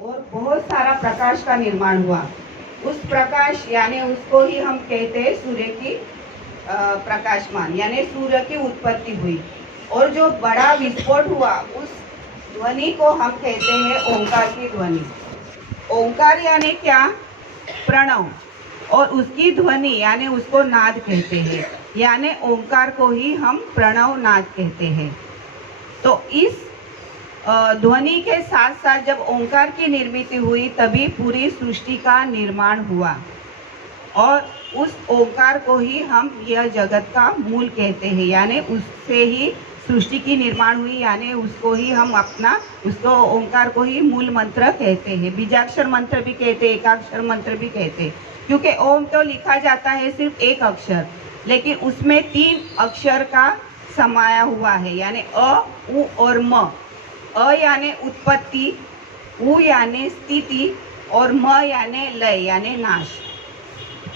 और बहुत सारा प्रकाश का निर्माण हुआ। उस प्रकाश यानी उसको ही हम कहते हैं सूर्य की प्रकाशमान, यानी सूर्य की उत्पत्ति हुई। और जो बड़ा विस्फोट हुआ उस ध्वनि को हम कहते हैं ओंकार की ध्वनि। ओंकार यानी क्या? प्रणव। और उसकी ध्वनि यानी उसको नाद कहते हैं, यानी ओंकार को ही हम प्रणव नाद कहते हैं। तो इस ध्वनि के साथ साथ जब ओंकार की निर्मित हुई तभी पूरी सृष्टि का निर्माण हुआ। और उस ओंकार को ही हम यह जगत का मूल कहते हैं, यानी उससे ही सृष्टि की निर्माण हुई, यानी उसको ही हम उसको ओंकार को ही मूल मंत्र कहते हैं। बीजाक्षर मंत्र भी कहते हैं, एकाक्षर मंत्र भी कहते हैं, क्योंकि ओम तो लिखा जाता है सिर्फ एक अक्षर, लेकिन उसमें 3 अक्षर का समाया हुआ है, यानी अ, उ और म। अ यानी उत्पत्ति, उ यानी स्थिति और म यानी लय यानी नाश।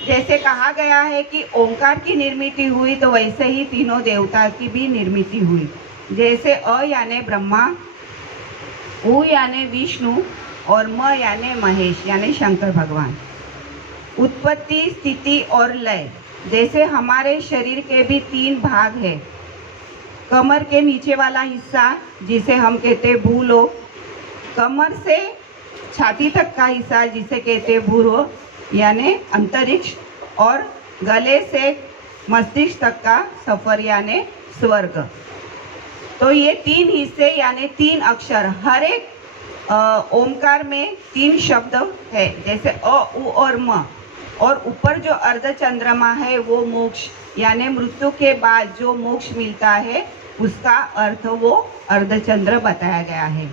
जैसे कहा गया है कि ओंकार की निर्मित हुई, तो वैसे ही तीनों देवता की भी निर्मित हुई। जैसे अ यानी ब्रह्मा, उ यानी विष्णु और म यानी महेश यानी शंकर भगवान। उत्पत्ति, स्थिति और लय। जैसे हमारे शरीर के भी 3 भाग है। कमर के नीचे वाला हिस्सा जिसे हम कहते हैं भूलोक, कमर से छाती तक का हिस्सा जिसे कहते हैं भूलोक यानी अंतरिक्ष, और गले से मस्तिष्क तक का सफर यानी स्वर्ग। तो ये 3 हिस्से यानी 3 अक्षर, हर एक ओमकार में 3 शब्द है, जैसे अ, उ और म। और ऊपर जो अर्ध चंद्रमा है वो मोक्ष, यानी मृत्यु के बाद जो मोक्ष मिलता है उसका अर्थ वो अर्धचंद्र बताया गया है।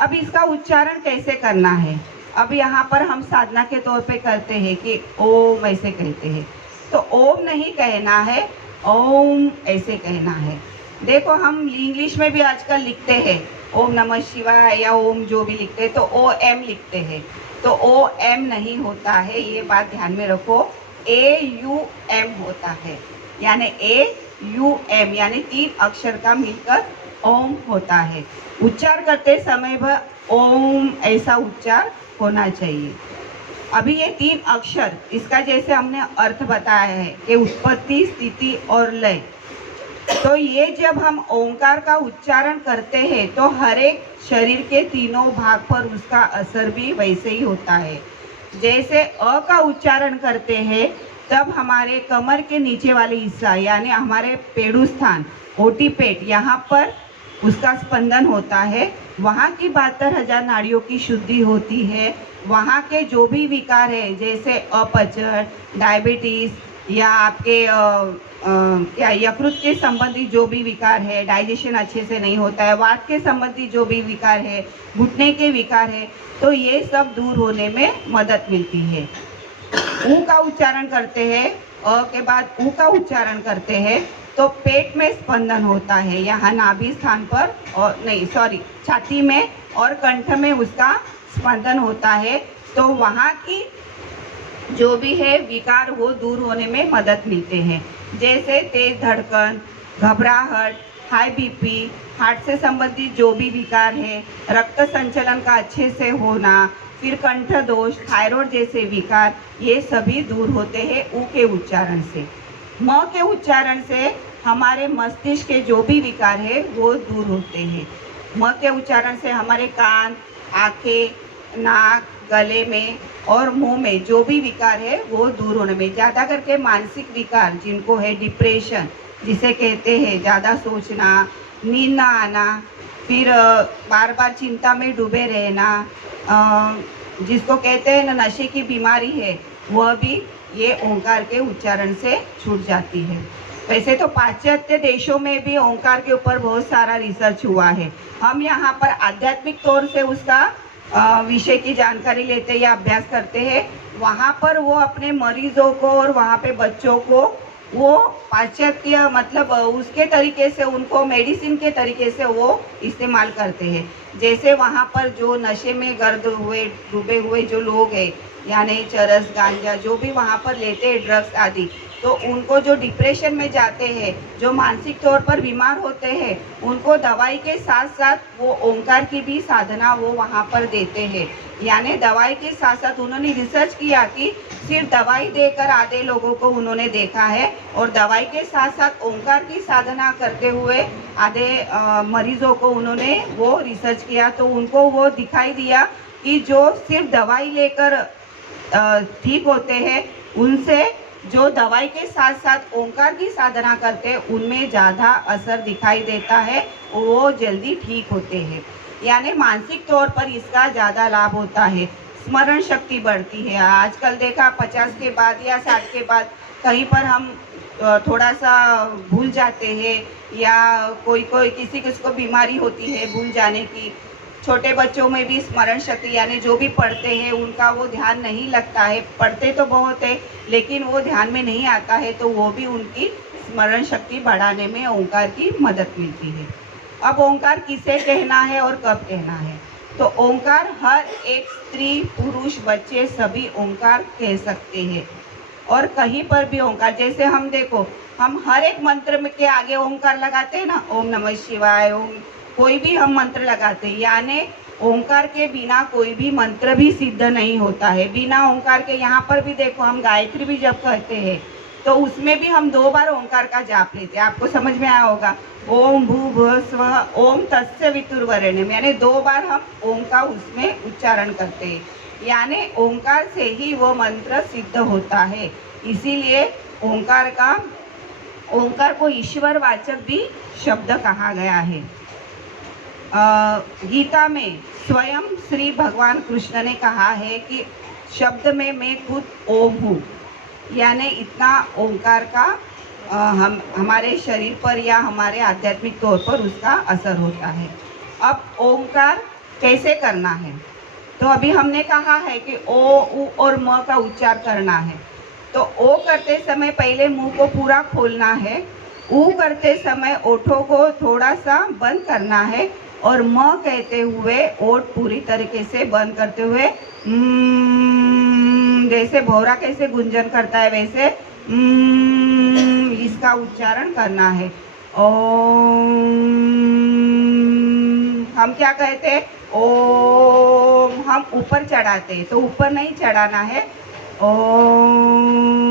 अब इसका उच्चारण कैसे करना है? अब यहाँ पर हम साधना के तौर पे करते हैं कि ओम ऐसे कहते हैं, तो ओम नहीं कहना है, ओम ऐसे कहना है। देखो हम इंग्लिश में भी आजकल लिखते हैं ओम नमः शिवाय या ओम जो भी लिखते हैं तो ओ एम लिखते हैं, तो ओ एम नहीं होता है, ये बात ध्यान में रखो। ए यू एम होता है, यानी ए यू एम यानी 3 अक्षर का मिलकर ओम होता है। उच्चार करते समय वह ओम ऐसा उच्चार होना चाहिए। अभी ये 3 अक्षर, इसका जैसे हमने अर्थ बताया है कि उत्पत्ति, स्थिति और लय। तो ये जब हम ओंकार का उच्चारण करते हैं तो हर एक शरीर के तीनों भाग पर उसका असर भी वैसे ही होता है। जैसे अ का उच्चारण करते हैं तब हमारे कमर के नीचे वाले हिस्सा यानी हमारे पेड़ू स्थान, ओटीपेट, यहाँ पर उसका स्पंदन होता है। वहाँ की 72,000 नाड़ियों की शुद्धि होती है। वहाँ के जो भी विकार है जैसे अपचन, डायबिटीज़ या आपके क्या यकृत के संबंधित जो भी विकार है, डाइजेशन अच्छे से नहीं होता है, वात के संबंधित जो भी विकार है, घुटने के विकार है, तो ये सब दूर होने में मदद मिलती है। ऊ का उच्चारण करते हैं, अ के बाद ऊ का उच्चारण करते हैं तो पेट में स्पंदन होता है, यहाँ नाभि स्थान पर, और नहीं सॉरी छाती में और कंठ में उसका स्पंदन होता है, तो वहाँ की जो भी है विकार वो दूर होने में मदद मिलते हैं। जैसे तेज धड़कन, घबराहट, हाई बीपी, हार्ट से संबंधित जो भी विकार है, रक्त संचलन का अच्छे से होना, फिर कंठ दोष, थायराइड जैसे विकार, ये सभी दूर होते हैं ऊ के उच्चारण से। म के उच्चारण से हमारे मस्तिष्क के जो भी विकार है वो दूर होते हैं। म के उच्चारण से हमारे कान, आँखें, नाक, गले में और मुंह में जो भी विकार है वो दूर होने में, ज़्यादा करके मानसिक विकार जिनको है डिप्रेशन जिसे कहते हैं, ज़्यादा सोचना, नींद ना आना, फिर बार बार चिंता में डूबे रहना, जिसको कहते हैं ना नशे की बीमारी है, वह भी ये ओंकार के उच्चारण से छूट जाती है। वैसे तो पाश्चात्य देशों में भी ओंकार के ऊपर बहुत सारा रिसर्च हुआ है। हम यहाँ पर आध्यात्मिक तौर से उसका विषय की जानकारी लेते या अभ्यास करते हैं। वहाँ पर वो अपने मरीजों को और वहाँ पे बच्चों को वो पाश्चात्य मतलब उसके तरीके से, उनको मेडिसिन के तरीके से वो इस्तेमाल करते हैं। जैसे वहाँ पर जो नशे में गर्द हुए डूबे हुए जो लोग हैं, यानी चरस गांजा जो भी वहाँ पर लेते हैं ड्रग्स आदि, तो उनको जो डिप्रेशन में जाते हैं, जो मानसिक तौर पर बीमार होते हैं, उनको दवाई के साथ साथ वो ओंकार की भी साधना वो वहाँ पर देते हैं। यानी दवाई के साथ साथ उन्होंने रिसर्च किया कि सिर्फ दवाई देकर आधे लोगों को उन्होंने देखा है और दवाई के साथ साथ ओंकार की साधना करते हुए आधे मरीजों को उन्होंने वो रिसर्च किया, तो उनको वो दिखाई दिया कि जो सिर्फ दवाई लेकर ठीक होते हैं, उनसे जो दवाई के साथ साथ ओंकार की साधना करते हैं उनमें ज़्यादा असर दिखाई देता है, वो जल्दी ठीक होते हैं। यानी मानसिक तौर पर इसका ज़्यादा लाभ होता है, स्मरण शक्ति बढ़ती है। आजकल देखा 50 के बाद या 60 के बाद कहीं पर हम थोड़ा सा भूल जाते हैं, या कोई कोई किसी किसी को बीमारी होती है भूल जाने की। छोटे बच्चों में भी स्मरण शक्ति यानी जो भी पढ़ते हैं उनका वो ध्यान नहीं लगता है, पढ़ते तो बहुत है लेकिन वो ध्यान में नहीं आता है, तो वो भी उनकी स्मरण शक्ति बढ़ाने में ओंकार की मदद मिलती है। अब ओंकार किसे कहना है और कब कहना है? तो ओंकार हर एक स्त्री पुरुष बच्चे सभी ओंकार कह सकते हैं, और कहीं पर भी ओंकार, जैसे हम देखो हम हर एक मंत्र में के आगे ओंकार लगाते हैं ना, ओम नमः शिवाय, ओम, कोई भी हम मंत्र लगाते हैं, यानी ओंकार के बिना कोई भी मंत्र भी सिद्ध नहीं होता है। बिना ओंकार के यहाँ पर भी देखो हम गायत्री भी जब कहते हैं तो उसमें भी हम 2 बार ओंकार का जाप लेते हैं। आपको समझ में आया होगा, ओम भू भुव स्वः ओम तस्य वितुर्वरेण्यम, यानी 2 बार हम ओम का उसमें उच्चारण करते हैं, यानी ओंकार से ही वो मंत्र सिद्ध होता है। इसीलिए ओंकार को ईश्वर वाचक भी शब्द कहा गया है। गीता में स्वयं श्री भगवान कृष्ण ने कहा है कि शब्द में मैं खुद ओम हूँ, यानी इतना ओंकार का हमारे शरीर पर या हमारे आध्यात्मिक तौर पर उसका असर होता है। अब ओंकार कैसे करना है? तो अभी हमने कहा है कि ओ, उ और म का उच्चार करना है। तो ओ करते समय पहले मुंह को पूरा खोलना है, ऊ करते समय ओठों को थोड़ा सा बंद करना है, और म कहते हुए ओठ पूरी तरीके से बंद करते हुए जैसे भौरा कैसे गुंजन करता है वैसे इसका उच्चारण करना है। ओम, हम क्या कहते हैं? ओम हम ऊपर चढ़ाते हैं, तो ऊपर नहीं चढ़ाना है। ओम,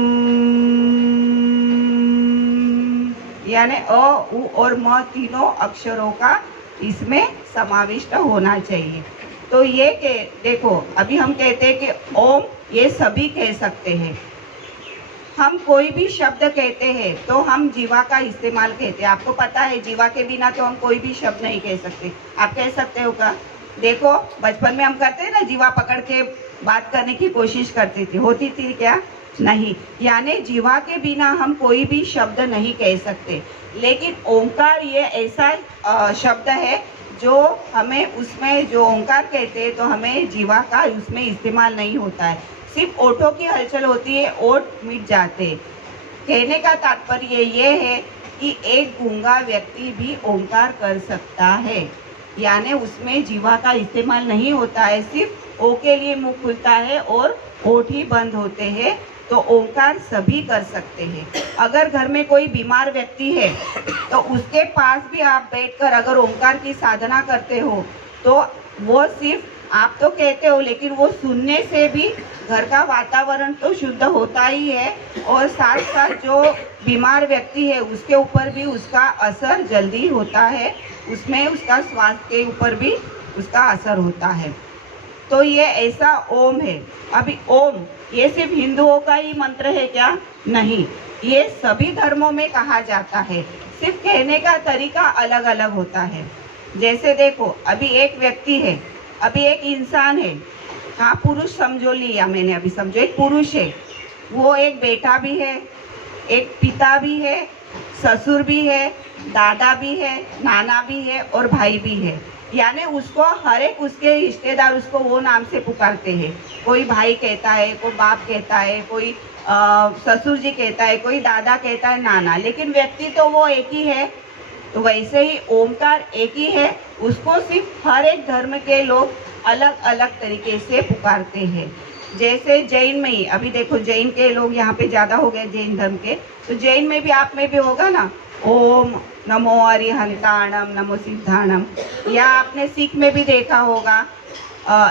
यानी अ, उ और म तीनों अक्षरों का इसमें समाविष्ट होना चाहिए। तो ये के देखो अभी हम कहते हैं कि ओम, ये सभी कह सकते हैं। हम कोई भी शब्द कहते हैं तो हम जीवा का इस्तेमाल कहते हैं। आपको पता है जीवा के बिना तो हम कोई भी शब्द नहीं कह सकते। आप कह सकते हो क्या? देखो बचपन में हम करते हैं ना, जीवा पकड़ के बात करने की कोशिश करते थे, होती थी क्या? नहीं। यानी जीवा के बिना हम कोई भी शब्द नहीं कह सकते। लेकिन ओंकार ये ऐसा शब्द है जो हमें उसमें जो ओंकार कहते हैं तो हमें जीवा का उसमें इस्तेमाल नहीं होता है, सिर्फ ओठों की हलचल होती है, ओठ मिट जाते। कहने का तात्पर्य ये है कि एक गूंगा व्यक्ति भी ओंकार कर सकता है, यानी उसमें जीवा का इस्तेमाल नहीं होता है, सिर्फ ओ के लिए मुंह खुलता है और ओठ ही बंद होते हैं, तो ओंकार सभी कर सकते हैं। अगर घर में कोई बीमार व्यक्ति है तो उसके पास भी आप बैठकर अगर ओंकार की साधना करते हो तो वो सिर्फ आप तो कहते हो लेकिन वो सुनने से भी घर का वातावरण तो शुद्ध होता ही है, और साथ साथ जो बीमार व्यक्ति है उसके ऊपर भी उसका असर जल्दी होता है, उसमें उसका स्वास्थ्य के ऊपर भी उसका असर होता है। तो ये ऐसा ओम है। अभी ओम ये सिर्फ हिंदुओं का ही मंत्र है क्या? नहीं, ये सभी धर्मों में कहा जाता है, सिर्फ कहने का तरीका अलग अलग होता है। जैसे देखो अभी एक व्यक्ति है, अभी एक इंसान है, हाँ पुरुष समझो लिया मैंने, अभी समझो एक पुरुष है, वो एक बेटा भी है, एक पिता भी है, ससुर भी है, दादा भी है, नाना भी है और भाई भी है। यानी उसको हर एक उसके रिश्तेदार उसको वो नाम से पुकारते हैं। कोई भाई कहता है, कोई बाप कहता है, कोई ससुर जी कहता है, कोई दादा कहता है, नाना, लेकिन व्यक्ति तो वो एक ही है। तो वैसे ही ओमकार एक ही है, उसको सिर्फ हर एक धर्म के लोग अलग अलग तरीके से पुकारते हैं। जैसे जैन में ही अभी देखो, जैन के लोग यहाँ पे ज़्यादा हो गए जैन धर्म के, तो जैन में भी आप में भी होगा ना, ओम नमो अरिहंताणम नमो सिद्धाणम। या आपने सिख में भी देखा होगा,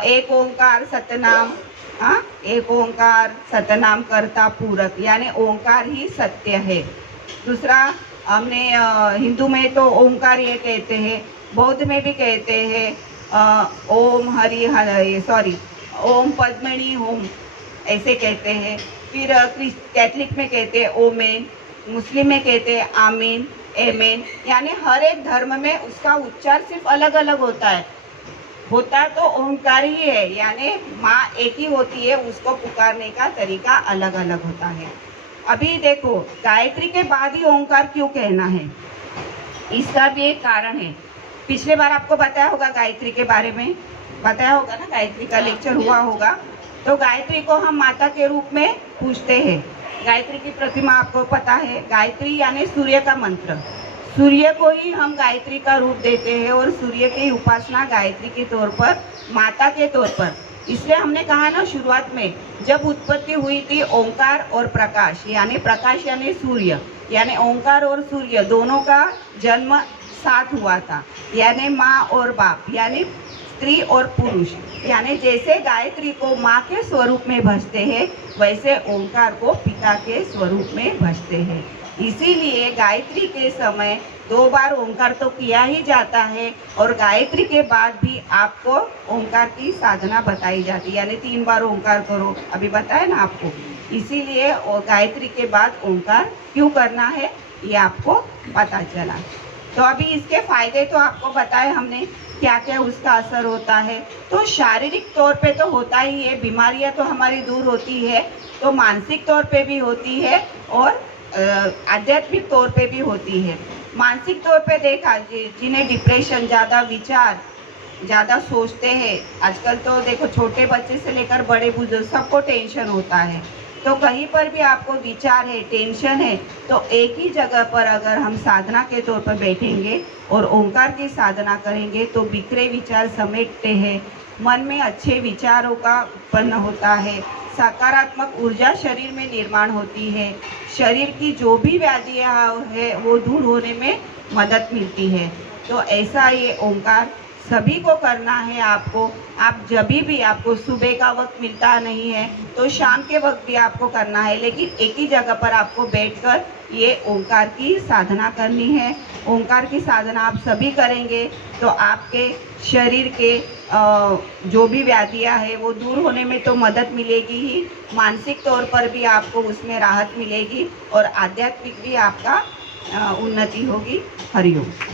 एक ओंकार सतनाम, हाँ, एक ओंकार सतनाम करता पूरक, यानी ओंकार ही सत्य है। दूसरा हमने हिंदू में तो ओंकार ये कहते हैं, बौद्ध में भी कहते हैं ओम हरि हरि सॉरी ओम पद्मिनी ओम, ऐसे कहते हैं। फिर कैथलिक में कहते हैं ओमेन, मुस्लिम में कहते हैं आमीन एमेन, यानी हर एक धर्म में उसका उच्चार सिर्फ अलग अलग होता है तो ओंकार ही है, यानी माँ एक ही होती है, उसको पुकारने का तरीका अलग अलग होता है। अभी देखो, गायत्री के बाद ही ओंकार क्यों कहना है, इसका भी एक कारण है। पिछले बार आपको बताया होगा गायत्री के बारे में, बताया होगा ना, गायत्री का लेक्चर हुआ होगा। तो गायत्री को हम माता के रूप में पूजते हैं। गायत्री की प्रतिमा आपको पता है, गायत्री यानी सूर्य का मंत्र, सूर्य को ही हम गायत्री का रूप देते हैं और सूर्य की उपासना गायत्री के तौर पर, माता के तौर पर। इसलिए हमने कहा ना शुरुआत में, जब उत्पत्ति हुई थी ओंकार और प्रकाश यानी सूर्य, यानी ओंकार और सूर्य दोनों का जन्म साथ हुआ था, यानी माँ और बाप, यानी स्त्री और पुरुष। यानी जैसे गायत्री को माँ के स्वरूप में भजते हैं, वैसे ओंकार को पिता के स्वरूप में भजते हैं। इसीलिए गायत्री के समय 2 बार ओंकार तो किया ही जाता है, और गायत्री के बाद भी आपको ओंकार की साधना बताई जाती है, यानी 3 बार ओंकार करो, अभी बताया ना आपको। इसीलिए गायत्री के बाद ओंकार क्यों करना है, ये आपको पता चला। तो अभी इसके फायदे तो आपको बताए हमने, क्या क्या उसका असर होता है। तो शारीरिक तौर पे तो होता ही है, बीमारियां तो हमारी दूर होती है, तो मानसिक तौर पे भी होती है और आध्यात्मिक तौर पे भी होती है। मानसिक तौर पे देखा, जिन्हें डिप्रेशन, ज़्यादा विचार, ज़्यादा सोचते हैं, आजकल तो देखो छोटे बच्चे से लेकर बड़े बुजुर्ग सबको टेंशन होता है, तो कहीं पर भी आपको विचार है, टेंशन है, तो एक ही जगह पर अगर हम साधना के तौर पर बैठेंगे और ओंकार की साधना करेंगे तो बिखरे विचार समेटते हैं, मन में अच्छे विचारों का उत्पन्न होता है, सकारात्मक ऊर्जा शरीर में निर्माण होती है, शरीर की जो भी व्याधियाँ है वो दूर होने में मदद मिलती है। तो ऐसा ये ओंकार सभी को करना है आपको। आप जब भी, आपको सुबह का वक्त मिलता नहीं है तो शाम के वक्त भी आपको करना है, लेकिन एक ही जगह पर आपको बैठकर ये ओंकार की साधना करनी है। ओंकार की साधना आप सभी करेंगे तो आपके शरीर के जो भी व्याधियाँ है वो दूर होने में तो मदद मिलेगी ही, मानसिक तौर पर भी आपको उसमें राहत मिलेगी और आध्यात्मिक भी आपका उन्नति होगी। हरिओम।